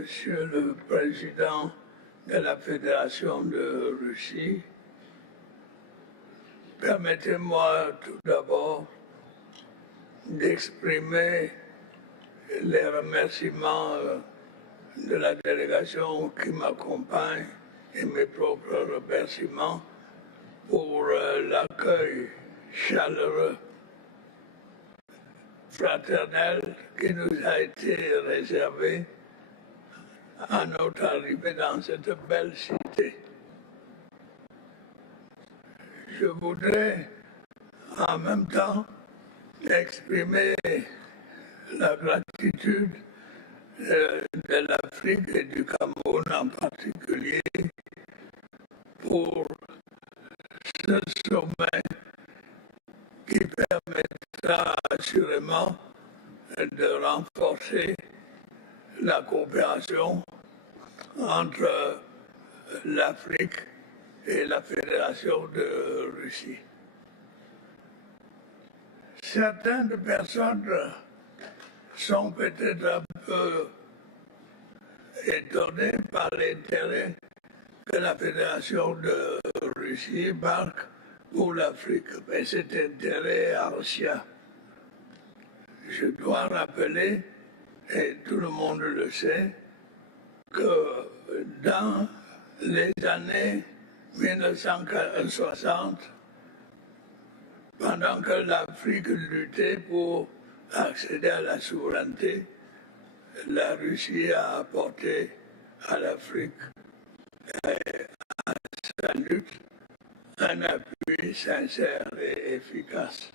Monsieur le Président de la Fédération de Russie, permettez-moi tout d'abord d'exprimer les remerciements de la délégation qui m'accompagne et mes propres remerciements pour l'accueil chaleureux, fraternel qui nous a été réservé à notre arrivée dans cette belle cité. Je voudrais en même temps exprimer la gratitude de l'Afrique et du Cameroun en particulier pour ce sommet qui permettra assurément de renforcer la coopération entre l'Afrique et la Fédération de Russie. Certaines personnes sont peut-être un peu étonnées par l'intérêt que la Fédération de Russie marque pour l'Afrique, mais cet intérêt est ancien. Je dois rappeler, et tout le monde le sait, que dans les années 1960, pendant que l'Afrique luttait pour accéder à la souveraineté, la Russie a apporté à l'Afrique et à sa lutte un appui sincère et efficace.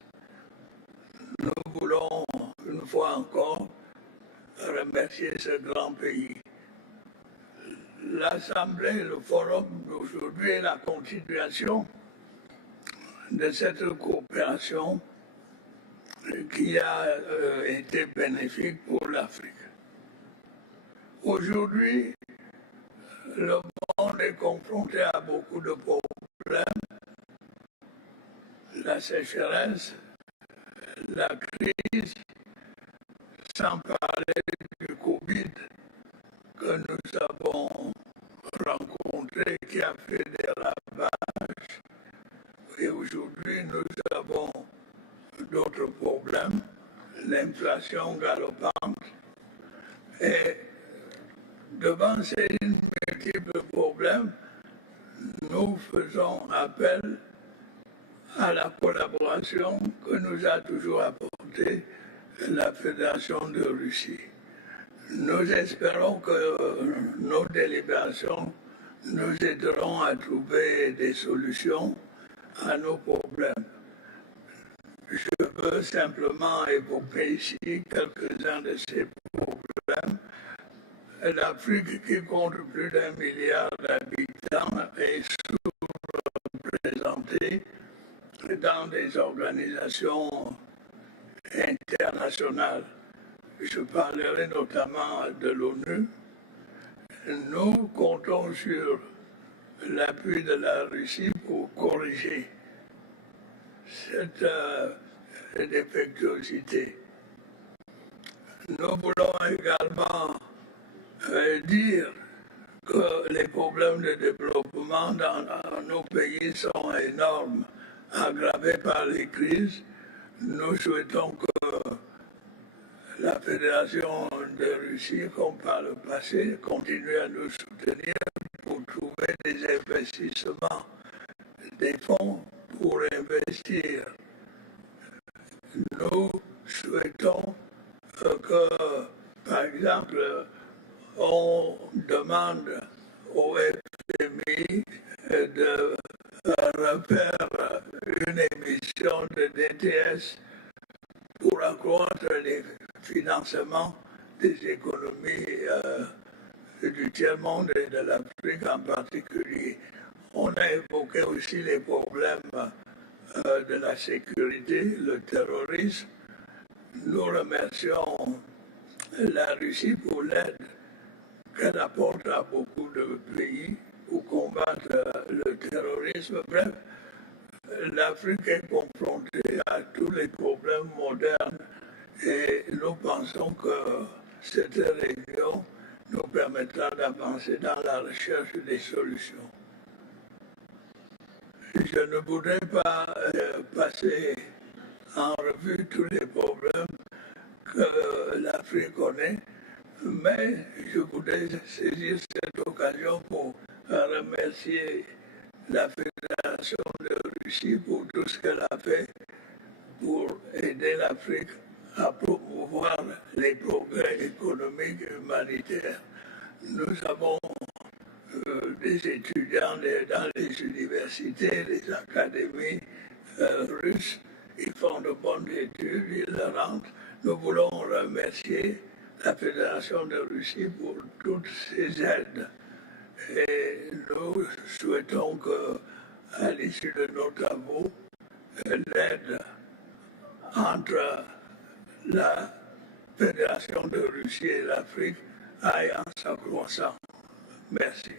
Nous voulons, une fois encore, remercier ce grand pays. L'Assemblée, le forum d'aujourd'hui est la continuation de cette coopération qui a été bénéfique pour l'Afrique. Aujourd'hui, le monde est confronté à beaucoup de problèmes. La sécheresse, la crise, sans parler du Covid que nous avons rencontré, qui a fait des ravages. Et aujourd'hui, nous avons d'autres problèmes, l'inflation galopante. Et devant ces multiples problèmes, nous faisons appel à la collaboration que nous a toujours apportée la Fédération de Russie. Nous espérons que nos délibérations nous aideront à trouver des solutions à nos problèmes. Je veux simplement évoquer ici quelques-uns de ces problèmes. L'Afrique, qui compte plus d'1 milliard d'habitants, est sous-représentée dans des organisations internationales. Je parlerai notamment de l'ONU. Nous comptons sur l'appui de la Russie pour corriger cette défectuosité. Nous voulons également dire que les problèmes de développement dans nos pays sont énormes, aggravés par les crises. Nous souhaitons que la Fédération de Russie, comme par le passé, continue à nous soutenir pour trouver des investissements, des fonds pour investir. Nous souhaitons que, par exemple, on demande au FMI de refaire une émission de DTS pour accroître les financements des économies du tiers-monde et de l'Afrique en particulier. On a évoqué aussi les problèmes de la sécurité, le terrorisme. Nous remercions la Russie pour l'aide qu'elle apporte à beaucoup de pays pour combattre le terrorisme. Bref, l'Afrique est confrontée à tous les problèmes modernes et nous pensons que cette réunion nous permettra d'avancer dans la recherche des solutions. Je ne voudrais pas passer en revue tous les problèmes que l'Afrique connaît, mais je voudrais saisir cette occasion pour remercier la Fédération de Russie pour tout ce qu'elle a fait pour aider l'Afrique à promouvoir les progrès économiques et humanitaires. Nous avons des étudiants dans les universités, les académies russes, ils font de bonnes études, ils rentrent. Nous voulons remercier la Fédération de Russie pour toutes ces aides. Et nous souhaitons qu'à l'issue de nos travaux, l'aide entre la Fédération de Russie et l'Afrique aille en s'accroissant. Merci.